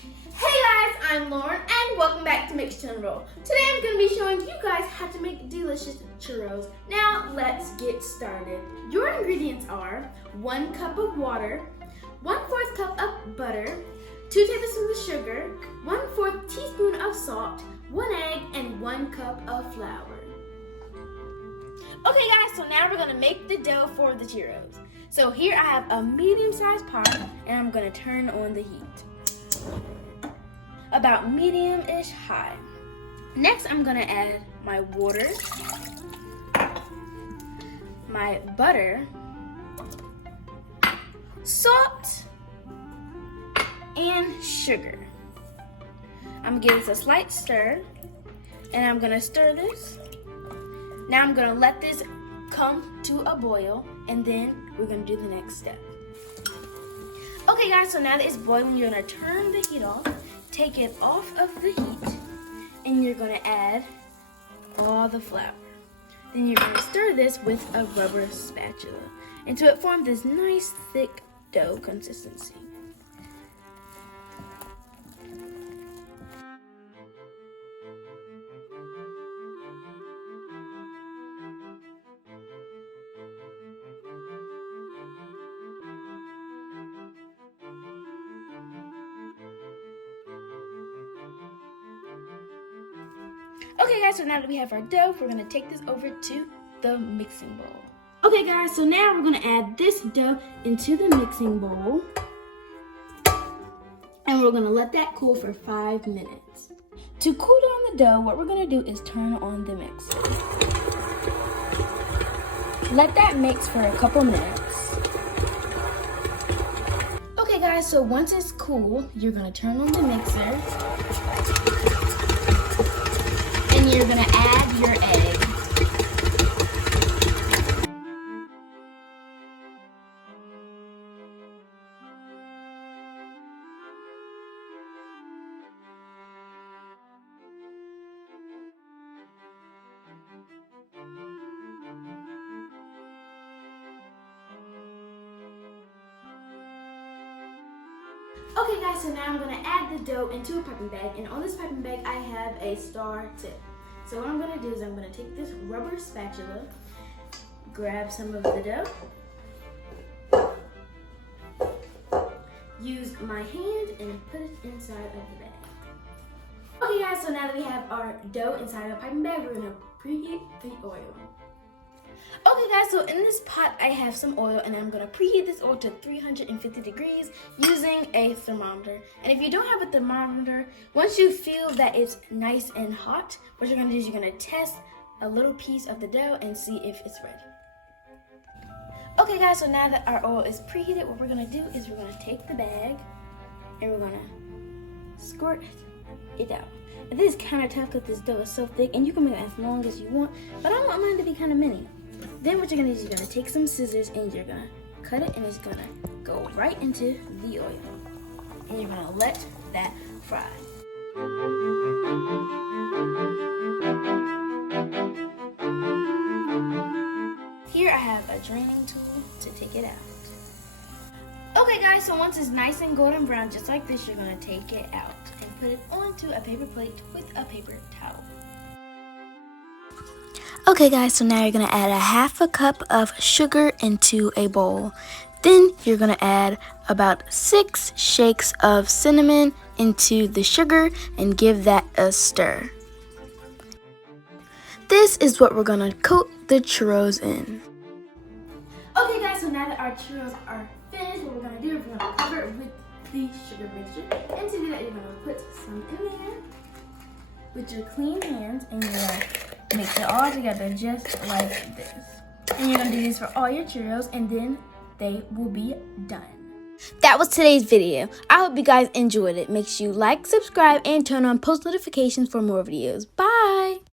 Hey guys, I'm Lauren and welcome back to Mix Roll. Today I'm going to be showing you guys how to make delicious churros. Now let's get started. Your ingredients are 1 cup of water, 1/4 cup of butter, 2 tablespoons of sugar, 1/4 teaspoon of salt, 1 egg, and 1 cup of flour. Okay guys, so now we're going to make the dough for the churros. So here I have a medium-sized pot and I'm going to turn on the heat. About medium-ish high. Next I'm going to add my water, my butter, salt, and sugar. I'm going to give this a slight stir and I'm going to stir this. Now I'm going to let this come to a boil and then we're going to do the next step. Okay guys, so now that it's boiling, you're going to turn the heat off, take it off of the heat, and you're going to add all the flour. Then you're going to stir this with a rubber spatula until it forms this nice thick dough consistency. Okay guys, so now that we have our dough, we're going to take this over to the mixing bowl. Okay guys, so now we're going to add this dough into the mixing bowl. And we're going to let that cool for 5 minutes. To cool down the dough, what we're going to do is turn on the mixer. Let that mix for a couple minutes. Okay guys, so once it's cool, you're going to turn on the mixer. And you're going to add your egg. Okay guys, so now I'm going to add the dough into a piping bag, and on this piping bag I have a star tip. So what I'm going to do is I'm going to take this rubber spatula, grab some of the dough, use my hand and put it inside of the bag. Okay guys, so now that we have our dough inside our piping bag, we're going to preheat the oil. Okay guys, so in this pot I have some oil and I'm going to preheat this oil to 350 degrees using a thermometer. And if you don't have a thermometer, once you feel that it's nice and hot, what you're going to do is you're going to test a little piece of the dough and see if it's ready. Okay guys, so now that our oil is preheated, what we're going to do is we're going to take the bag and we're going to squirt it out. And this is kind of tough because this dough is so thick and you can make it as long as you want, but I want mine to be kind of mini. Then what you're going to do is you're going to take some scissors and you're going to cut it and it's going to go right into the oil. And you're going to let that fry. Here I have a draining tool to take it out. Okay guys, so once it's nice and golden brown, just like this, you're going to take it out and put it onto a paper plate with a paper towel. Okay guys, so now you're going to add 1/2 cup of sugar into a bowl. Then you're going to add about 6 shakes of cinnamon into the sugar and give that a stir. This is what we're going to coat the churros in. Okay guys, so now that our churros are finished, what we're going to do is we're going to cover it with the sugar mixture. And to do that, you're going to put some in there with your clean hands and you're going to mix it all together just like this. And you're going to do this for all your churros and then they will be done. That was today's video. I hope you guys enjoyed it. Make sure you like, subscribe, and turn on post notifications for more videos. Bye!